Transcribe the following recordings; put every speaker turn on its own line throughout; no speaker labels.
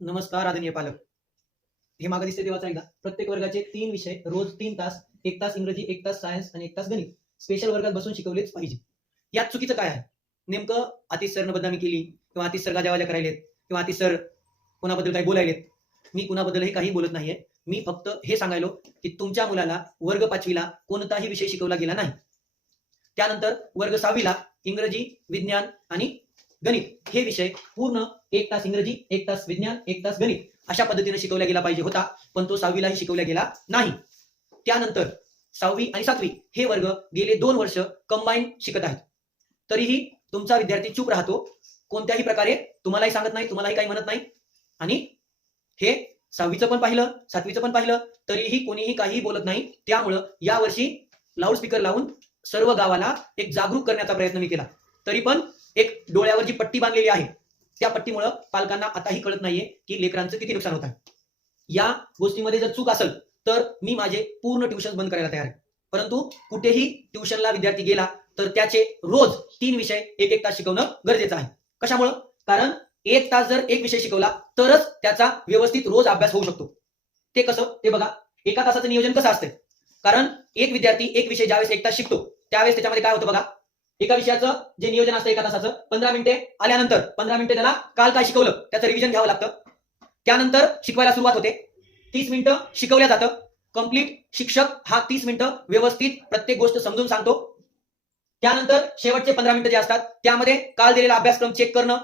नमस्कार आदरणीय पालक. हे मागे दिसते देवाचा एकदा. प्रत्येक वर्गाचे तीन विषय रोज तीन तास एक तास इंग्रजी एक तास सायन्स आणि एक तास गणित. स्पेशल वर्गात बसून शिकवलेच पाहिजे. यात चुकीचं काय आहे? नेमकं आतिश सरनं बदनामी केली किंवा आतिश सर गाजावाजा करायलेत किंवा आतिश सर कुणाबद्दल काही बोलायलेत? मी कुणाबद्दलही काही बोलत नाहीये. मी फक्त हे सांगायलो की तुमच्या मुलाला वर्ग पाचवीला कोणताही विषय शिकवला गेला नाही. त्यानंतर वर्ग सहावीला इंग्रजी विज्ञान आणि गणित. हे विषय पूर्ण एक तास इंग्रजी एक तास विज्ञान एक तास गणित अशा पद्धतीने शिकवला गेला पाहिजे होता पण तो सहावीलाही शिकवला गेला नाही. त्यानंतर सहावी आणि सातवी हे वर्ग गेले दोन वर्ष कंबाईन शिकत आहेत. तरीही तुमचा विद्यार्थी चूप राहतो कोणत्याही प्रकारे तुम्हालाही सांगत नाही तुम्हालाही काही म्हणत नाही. आणि हे सहावीचं पण पाहिलं सातवीचं पण पाहिलं तरीही कोणीही काहीही बोलत नाही. त्यामुळं यावर्षी लाऊडस्पीकर लावून सर्व गावाला एक जागरूक करण्याचा प्रयत्न मी केला. तरी पण एक डोळ्यावर जी पट्टी बांधलेली आहे त्या पट्टीमुळं पालकांना आताही कळत नाहीये की लेकरांचं किती नुकसान होत आहे. या गोष्टीमध्ये जर चूक असेल तर मी माझे पूर्ण ट्युशन बंद करायला तयार आहे. परंतु कुठेही ट्युशनला विद्यार्थी गेला तर त्याचे रोज तीन विषय एक एक तास शिकवणं गरजेचं आहे. कशामुळं? कारण एक तास जर एक विषय शिकवला तरच त्याचा व्यवस्थित रोज अभ्यास होऊ शकतो. ते कसं? ते बघा एका तासाचं नियोजन कसं असतं कारण एक विद्यार्थी एक विषय ज्यावेळेस एक तास शिकतो त्यावेळेस त्याच्यामध्ये काय होतं बघा? एका विषयाचं जे नियोजन असतं एका तासाचं पंधरा मिनिटे आल्यानंतर पंधरा मिनिटे त्याला काल काय शिकवलं त्याचं रिव्हिजन घ्यावं लागतं. त्यानंतर शिकवायला सुरुवात होते. तीस मिनिटं शिकवल्या जातं. कंप्लीट शिक्षक हा तीस मिनिटं व्यवस्थित प्रत्येक गोष्ट समजून सांगतो. त्यानंतर शेवटचे पंधरा मिनिटं जे असतात त्यामध्ये काल दिलेला अभ्यासक्रम चेक करणं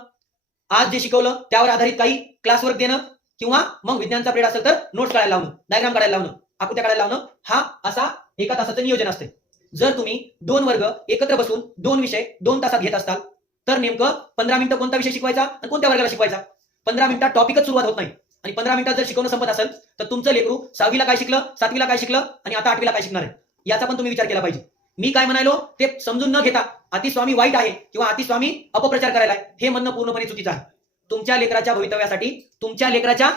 आज जे शिकवलं त्यावर आधारित काही क्लासवर्क देणं किंवा मग विज्ञानचा पिरियड असेल तर नोट्स काढायला लावणं डायग्राम काढायला लावणं आकृत्या काढायला लावणं हा असा एका तासाचं नियोजन असते जर तुम्ही दोन वर्ग एकत्र बसून दोन विषय दोन तासात घेत असताल तर नेमकं पंधरा मिनिटं कोणता विषय शिकवायचा आणि कोणत्या वर्गाला शिकवायचा? पंधरा मिनिटात टॉपिकच सुरुवात होत नाही. आणि पंधरा मिनिटात जर शिकवणं संपत असेल तर तुमचं लेकरू सहावीला काय शिकलं सातवीला काय शिकलं आणि आता आठवीला काय शिकणार आहे? याचा पण तुम्ही विचार केला पाहिजे. मी काय म्हणालो ते समजून न घेता अतिस्वामी वाईट आहे किंवा अतिस्वामी अपप्रचार करायला आहे हे म्हणणं पूर्णपणे चुकीचं आहे. तुमच्या लेकराच्या भवितव्यासाठी तुमच्या लेकराच्या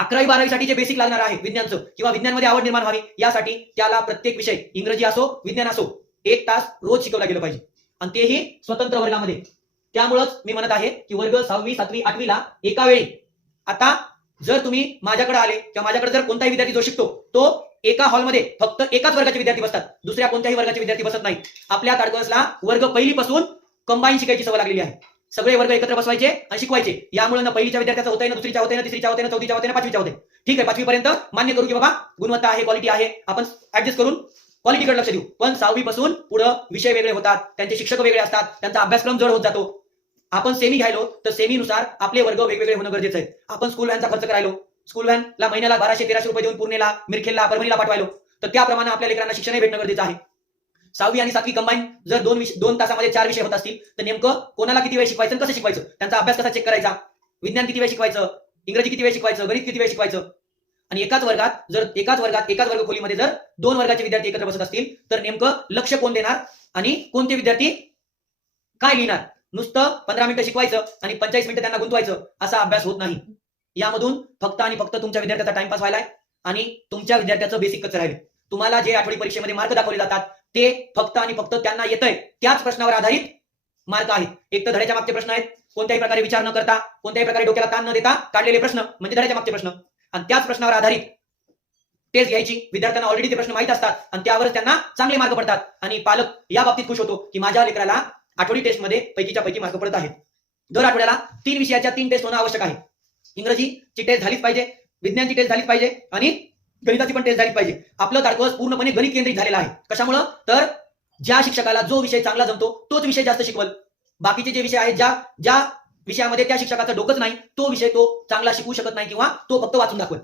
अकरावी बारावीसाठी जे बेसिक लागणार आहे विज्ञानचं किंवा विज्ञानमध्ये आवड निर्माण व्हावी यासाठी त्याला प्रत्येक विषय इंग्रजी असो विज्ञान असो एक तास रोज शिकवला गेलं पाहिजे. आणि तेही स्वतंत्र वर्गामध्ये. त्यामुळंच मी म्हणत आहे की वर्ग सहावी सातवी आठवीला एका वेळी. आता जर तुम्ही माझ्याकडे आले किंवा माझ्याकडे जर कोणताही विद्यार्थी जो शिकतो तो एका हॉलमध्ये फक्त एकाच वर्गाचे विद्यार्थी बसतात. दुसऱ्या कोणत्याही वर्गाचे विद्यार्थी बसत नाहीत. आपल्या ताडकसला वर्ग पहिलीपासून कंबाईन शिकायची सवय लागलेली आहे. सगळे वर्ग एकत्र बसवायचे आणि शिकवायचे. यामुळे ना पहिलीच्या विद्यार्थ्याचं होतंय ना दुसरीच्या होते ना तिसरीच्या होते ना चौथीच्या होते ना पाचवीच्या होते ठीक आहे पाचवीपर्यंत मान्य करू की बाबा गुणवत्ता आहे क्वालिटी आहे. आपण ऍडजस्ट करून क्वालिटीकडे लक्ष देऊ. पण सहावी पासून पुढे विषय वेगळे होतात त्यांचे शिक्षक वेगळे असतात त्यांचा अभ्यासक्रम जड होत जातो. आपण सेमी घ्यायलो तर सेमीनुसार आपले वर्ग वेगवेगळे होणं गरजेचं आहे. आपण स्कूल व्हॅनचा खर्च करायलो. स्कूल व्हॅनला महिन्याला बाराशे तेराशे रुपये देऊन पुणेला मिरखेलला परभणीला पाठवायलो. तर त्याप्रमाणे आपल्या लेकरांना शिक्षणही भेटणं गरजेचं आहे. सहावी आणि सातवी कंबाईन जर दोन विषय दोन तासामध्ये चार विषय होत असतील तर नेमकं कोणाला किती वेळ शिकवायचं कसं शिकवायचं? त्यांचा अभ्यास कसा चेक करायचा? विज्ञान किती वेळ शिकवायचं? इंग्रजी किती वेळ शिकवायचं? गणित किती वेळ शिकवायचं? आणि एकाच वर्गात जर एकाच वर्गात एकाच वर्ग खोलीमध्ये जर दोन वर्गाचे विद्यार्थी एकत्र बसत असतील तर नेमकं लक्ष कोण देणार आणि कोणते विद्यार्थी काय लिहिणार? नुसतं पंधरा मिनिटं शिकवायचं आणि पंचाळीस मिनिटं त्यांना गुंतवायचं असा अभ्यास होत नाही. यामधून फक्त आणि फक्त तुमच्या विद्यार्थ्याचा टाइमपास व्हायलाय आणि तुमच्या विद्यार्थ्याचं बेसिक कच राहिले तुम्हाला जे आठवडी परीक्षेमध्ये मार्क दाखवले जातात ते फक्त आणि फक्त त्यांना येतंय. त्याच प्रश्नावर आधारित मार्क आहेत. एक तर धड्याच्या मागचे प्रश्न आहेत. कोणत्याही प्रकारे विचार न करता कोणत्याही प्रकारे डोक्याला ताण न देता काढलेले प्रश्न म्हणजे धड्याच्या मागचे प्रश्न. आणि त्याच प्रश्नावर आधारित टेस्ट घ्यायची. विद्यार्थ्यांना ऑलरेडी ते प्रश्न माहीत असतात. आणि त्यावरच त्यांना चांगले मार्क पडतात. आणि पालक या बाबतीत खुश होतो की माझ्या लेकराला आठवडी टेस्टमध्ये पैकीच्या पैकी मार्क पडत आहेत. दर आठवड्याला तीन विषयाच्या तीन टेस्ट होणं आवश्यक आहे. इंग्रजीची टेस्ट झालीच पाहिजे विज्ञानची टेस्ट झालीच पाहिजे आणि गणिताची पण टेस्ट झाली पाहिजे. आपलं तारकस पूर्णपणे गणित केंद्रित झालेला आहे. कशामुळं? तर ज्या शिक्षकाला जो विषय चांगला जमतो तोच विषय जास्त शिकवल. बाकीचे जे विषय आहेत ज्या ज्या विषयामध्ये त्या शिक्षकाचं डोकंच नाही तो विषय तो चांगला शिकवू शकत नाही किंवा तो फक्त वाचून दाखवेल.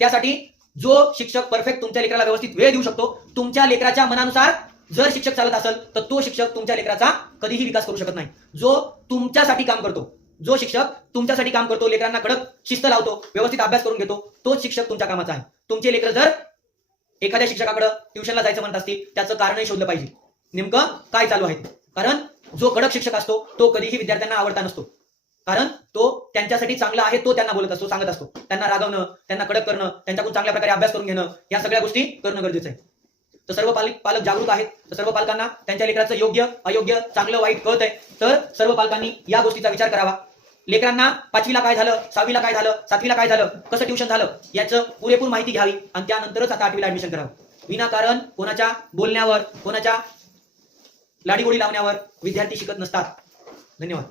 त्यासाठी जो शिक्षक परफेक्ट तुमच्या लेकराला व्यवस्थित वेळ देऊ शकतो तुमच्या लेकराच्या मनानुसार जर शिक्षक चालत असेल तर तो शिक्षक तुमच्या लेकराचा कधीही विकास करू शकत नाही. जो तुमच्यासाठी काम करतो जो शिक्षक तुमच्यासाठी काम करतो लेकरांना कडक शिस्त लावतो व्यवस्थित अभ्यास करून घेतो तोच शिक्षक तुमच्या कामाचा आहे. तुमचे लेकर जर एखाद्या शिक्षकाकडे ट्युशनला जायचं म्हणत असतील त्याचं कारणही शोधलं पाहिजे. नेमकं काय चालू आहे? कारण जो कडक शिक्षक असतो तो कधीही विद्यार्थ्यांना आवडता नसतो. कारण तो त्यांच्यासाठी चांगला आहे तो त्यांना बोलत असतो सांगत असतो. त्यांना रागवणं त्यांना कडक करणं त्यांच्याकडून चांगल्या प्रकारे अभ्यास करून घेणं या सगळ्या गोष्टी करणं गरजेचं आहे. तर सर्व पालक पालक जागरूक आहेत. तर सर्व पालकांना त्यांच्या लेकराचं योग्य अयोग्य चांगलं वाईट कळत आहे तर सर्व पालकांनी या गोष्टीचा विचार करावा. लेकरांना पाचवीला काय झालं सहावीला काय झालं सातवीला काय झालं कसं ट्युशन झालं याचं पुरेपूर माहिती घ्यावी आणि त्यानंतरच आता आठवीला ऍडमिशन करावं. विनाकारण कोणाच्या बोलण्यावर कोणाच्या लाडीगोडी लावण्यावर विद्यार्थी शिकत नसतात. धन्यवाद.